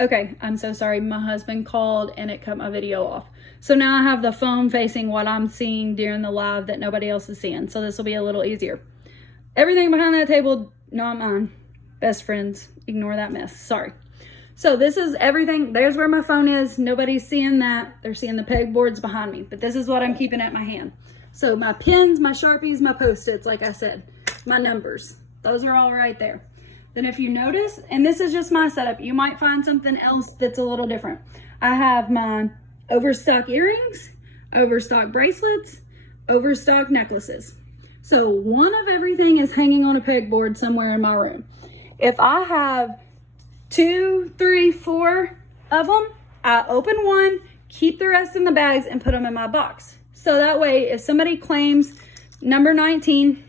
Okay, I'm so sorry. My husband called and it cut my video off. So now I have the phone facing what I'm seeing during the live that nobody else is seeing. So this will be a little easier. Everything behind that table, not mine. Best friends, ignore that mess. Sorry. So this is everything. There's where my phone is. Nobody's seeing that. They're seeing the pegboards behind me. But this is what I'm keeping at my hand. So my pens, my Sharpies, my Post-its, like I said, my numbers. Those are all right there. Then if you notice, and this is just my setup, you might find something else that's a little different. I have my overstock earrings, overstock bracelets, overstock necklaces. So one of everything is hanging on a pegboard somewhere in my room. If I have 2, 3, 4 of them, I open one, keep the rest in the bags, and put them in my box. So that way, if somebody claims number 19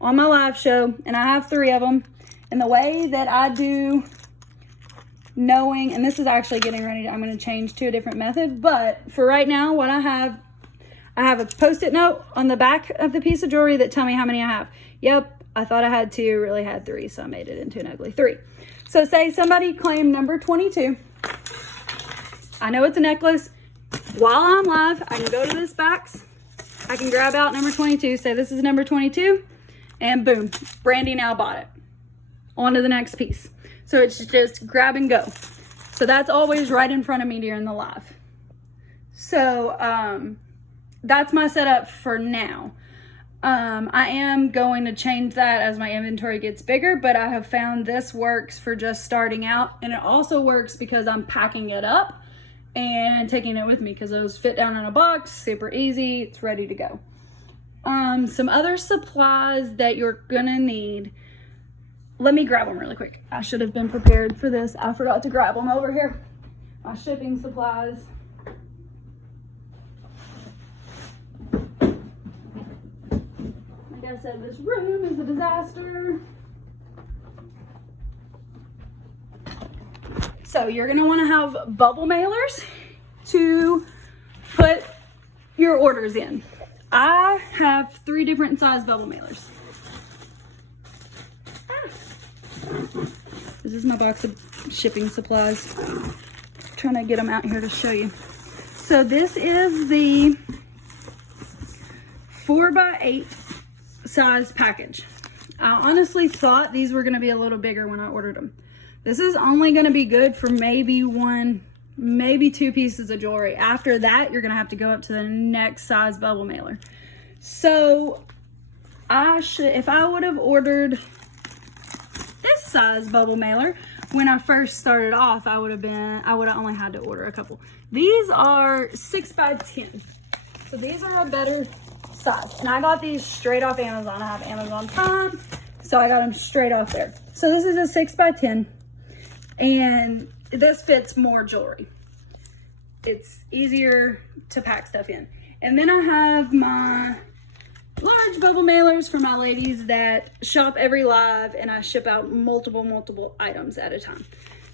on my live show, and I have 3 of them, and the way that I do knowing, and this is actually getting ready, I'm going to change to a different method, but for right now, what I have a Post-it note on the back of the piece of jewelry that tell me how many I have. Yep, I thought I had 2, really had 3, so I made it into an ugly 3. So say somebody claimed number 22. I know it's a necklace. While I'm live, I can go to this box. I can grab out number 22, say this is number 22, and boom, Brandy now bought it. On to the next piece. So it's just grab and go. So that's always right in front of me during the live. So that's my setup for now. I am going to change that as my inventory gets bigger, but I have found this works for just starting out, and it also works because I'm packing it up and taking it with me because those fit down in a box, super easy, it's ready to go. Some other supplies that you're gonna need. Let me grab them really quick. I should have been prepared for this. I forgot to grab them over here. My shipping supplies. Like I said, this room is a disaster. So you're gonna wanna have bubble mailers to put your orders in. I have 3 different size bubble mailers. This is my box of shipping supplies. I'm trying to get them out here to show you. So this is the 4x8 size package. I honestly thought these were going to be a little bigger when I ordered them. This is only going to be good for maybe 1, maybe 2 pieces of jewelry. After that, you're going to have to go up to the next size bubble mailer. So if I would have ordered this size bubble mailer when I first started off, I would have only had to order a couple. These are 6x10, so these are a better size, and I got these straight off Amazon. I have Amazon Prime, so I got them straight off there. So this is a 6x10, and this fits more jewelry. It's easier to pack stuff in. And then I have my large bubble mailers for my ladies that shop every live, and I ship out multiple items at a time.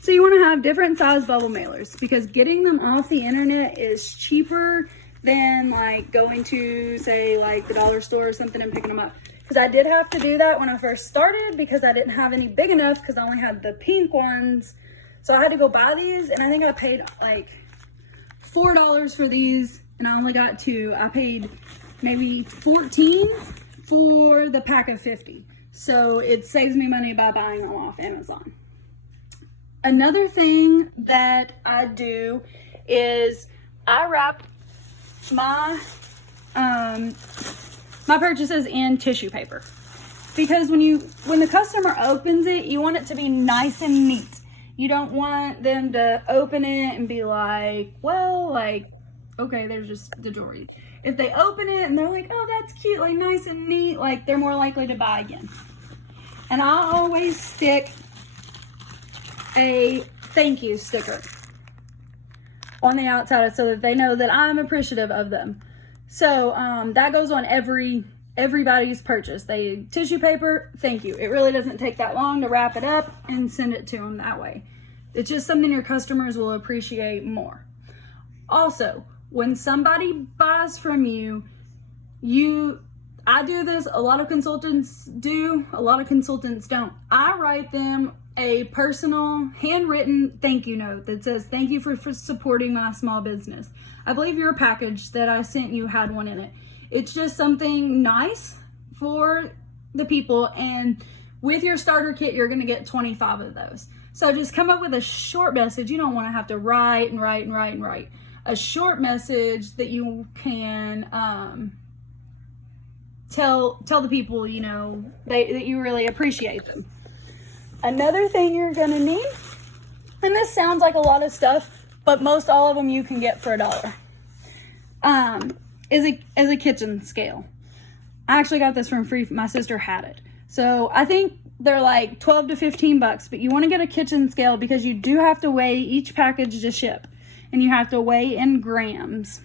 So you want to have different size bubble mailers because getting them off the internet is cheaper than like going to say like the dollar store or something and picking them up. Because I did have to do that when I first started because I didn't have any big enough because I only had the pink ones. So I had to go buy these, and I think I paid like $4 for these, and I only got 2. I paid maybe $14 for the pack of 50. So it saves me money by buying them off Amazon. Another thing that I do is I wrap my my purchases in tissue paper, because when the customer opens it, you want it to be nice and neat. You don't want them to open it and be like, well, like, okay, there's just the jewelry. If they open it and they're like, oh, that's cute, like nice and neat, like they're more likely to buy again. And I always stick a thank you sticker on the outside so that they know that I'm appreciative of them. So that goes on everybody's purchase. They tissue paper, thank you. It really doesn't take that long to wrap it up and send it to them that way. It's just something your customers will appreciate more. Also, when somebody buys from you, I do this, a lot of consultants do, a lot of consultants don't. I write them a personal handwritten thank you note that says, thank you for supporting my small business. I believe your package that I sent you had one in it. It's just something nice for the people, and with your starter kit, you're going to get 25 of those. So just come up with a short message. You don't want to have to write and write and write and write. A short message that you can tell the people, you know, that you really appreciate them. Another thing you're going to need, and this sounds like a lot of stuff, but most all of them you can get for $1, is a kitchen scale. I actually got this from free. My sister had it. So I think they're like 12 to 15 bucks, but you want to get a kitchen scale because you do have to weigh each package to ship, and you have to weigh in grams.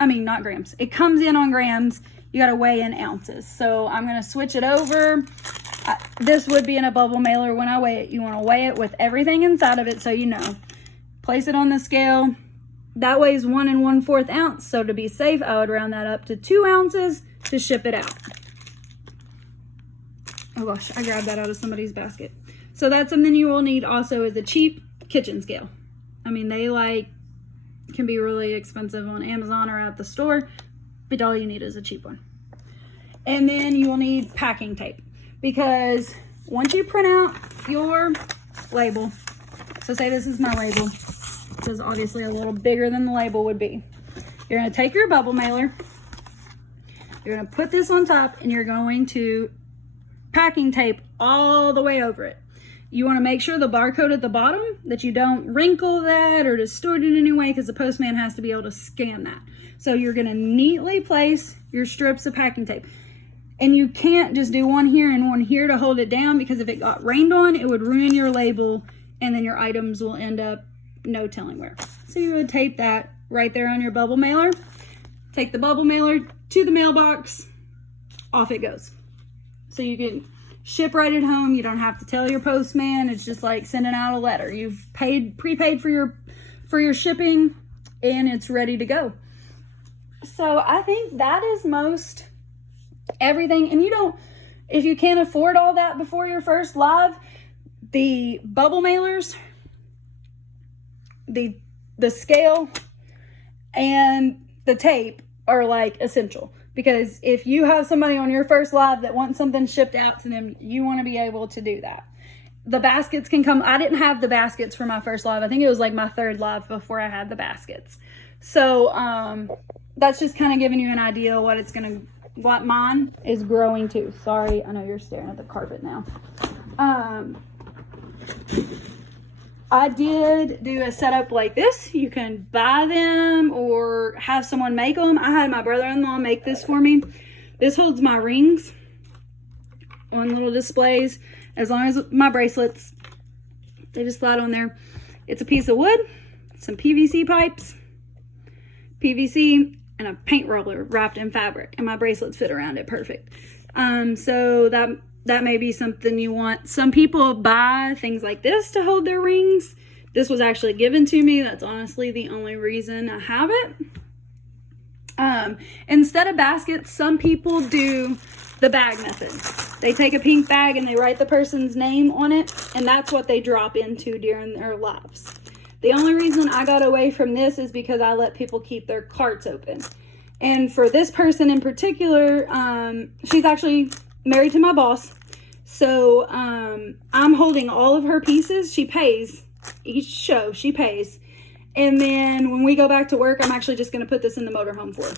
I mean, not grams. It comes in on grams. You got to weigh in ounces. So I'm going to switch it over. This would be in a bubble mailer when I weigh it. You want to weigh it with everything inside of it, so you know. Place it on the scale. That weighs 1 1/4 ounce. So to be safe, I would round that up to 2 ounces to ship it out. Oh gosh, I grabbed that out of somebody's basket. So that's something you will need also, is a cheap kitchen scale. I mean, they can be really expensive on Amazon or at the store, but all you need is a cheap one. And then you will need packing tape, because once you print out your label, so say this is my label, which is obviously a little bigger than the label would be. You're going to take your bubble mailer, you're going to put this on top, and you're going to packing tape all the way over it. You want to make sure the barcode at the bottom, that you don't wrinkle that or distort it in any way, because the postman has to be able to scan that. So you're going to neatly place your strips of packing tape. And you can't just do one here and one here to hold it down, because if it got rained on, it would ruin your label, and then your items will end up no telling where. So you would tape that right there on your bubble mailer. Take the bubble mailer to the mailbox, off it goes. So you can ship right at home. You don't have to tell your postman. It's just like sending out a letter. You've prepaid for your shipping, and it's ready to go. So I think that is most everything. And if you can't afford all that before your first live, the bubble mailers, the scale, and the tape are like essential. Because if you have somebody on your first live that wants something shipped out to them, you want to be able to do that. The baskets can come. I didn't have the baskets for my first live. I think it was like my 3rd live before I had the baskets. So that's just kind of giving you an idea of what mine is growing to. Sorry, I know you're staring at the carpet now. I did do a setup like this. You can buy them or have someone make them. I had my brother-in-law make this for me. This holds my rings on little displays, as long as my bracelets, they just slide on there. It's a piece of wood, some PVC pipes, PVC, and a paint roller wrapped in fabric, and my bracelets fit around it perfect. So that may be something you want. Some people buy things like this to hold their rings. This was actually given to me. That's honestly the only reason I have it. Instead of baskets, some people do the bag method. They take a pink bag and they write the person's name on it, and that's what they drop into during their lives. The only reason I got away from this is because I let people keep their carts open. And for this person in particular, she's actually married to my boss. So I'm holding all of her pieces. She pays each show. She pays. And then when we go back to work, I'm actually just going to put this in the motorhome for her.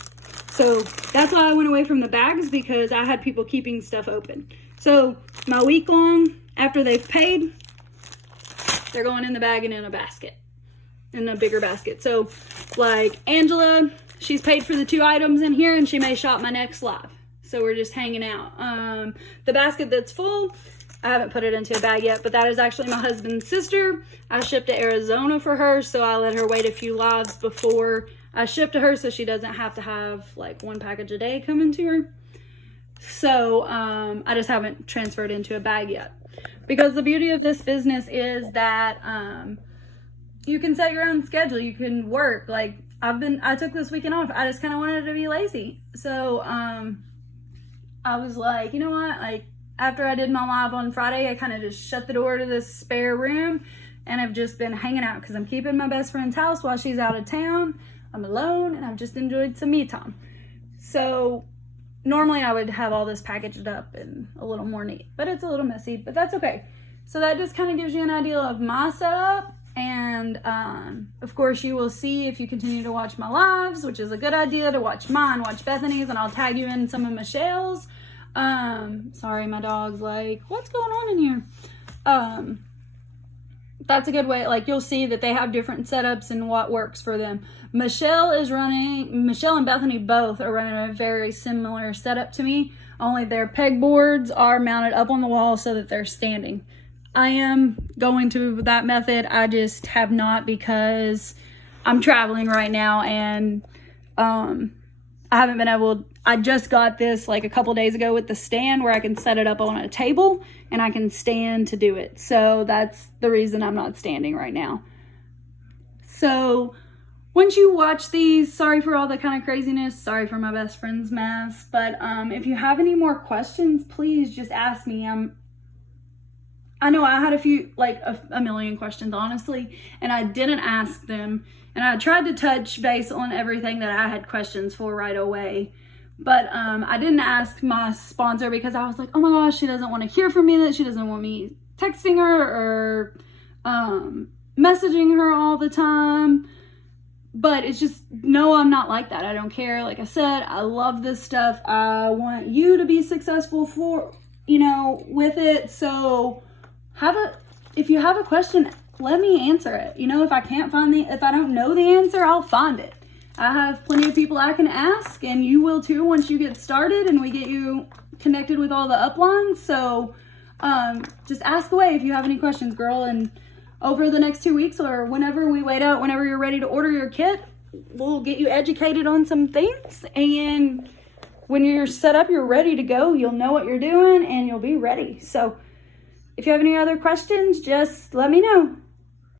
So that's why I went away from the bags, because I had people keeping stuff open. So my week long, after they've paid, they're going in the bag and in a basket, in a bigger basket. So like Angela, she's paid for the 2 items in here, and she may shop my next live. So we're just hanging out. The basket that's full, I haven't put it into a bag yet, but that is actually my husband's sister. I shipped to Arizona for her, so I let her wait a few lives before I ship to her, so she doesn't have to have like 1 package a day coming to her. So I just haven't transferred into a bag yet. Because the beauty of this business is that you can set your own schedule. You can work. Like I took this weekend off. I just kind of wanted to be lazy. So I was like, you know what? Like, after I did my live on Friday, I kind of just shut the door to this spare room and I've just been hanging out because I'm keeping my best friend's house while she's out of town. I'm alone and I've just enjoyed some me time. So normally I would have all this packaged up and a little more neat, but it's a little messy, but that's okay. So that just kind of gives you an idea of my setup. And of course you will see if you continue to watch my lives, which is a good idea to watch mine, watch Bethany's, and I'll tag you in some of Michelle's. Sorry, my dog's like, what's going on in here? That's a good way. Like, you'll see that they have different setups and what works for them. Michelle and Bethany both are running a very similar setup to me, only their pegboards are mounted up on the wall so that they're standing. I am going to that method. I just have not because I'm traveling right now and I haven't been able. I just got this like a couple days ago with the stand where I can set it up on a table and I can stand to do it. So that's the reason I'm not standing right now. So once you watch these, sorry for all the kind of craziness, sorry for my best friend's mess, but if you have any more questions, please just ask me. I know I had a few, like a million questions, honestly, and I didn't ask them. And I tried to touch base on everything that I had questions for right away. But I didn't ask my sponsor because I was like, oh my gosh, she doesn't want to hear from me, that she doesn't want me texting her or messaging her all the time. But it's just, no, I'm not like that. I don't care. Like I said, I love this stuff. I want you to be successful with it. So if you have a question, let me answer it. If I if I don't know the answer, I'll find it. I have plenty of people I can ask, and you will too once you get started and we get you connected with all the uplines. So just ask away if you have any questions, girl. And over the next 2 weeks or whenever we wait out, whenever you're ready to order your kit, we'll get you educated on some things. And when you're set up, you're ready to go, you'll know what you're doing and you'll be ready. So if you have any other questions, just let me know.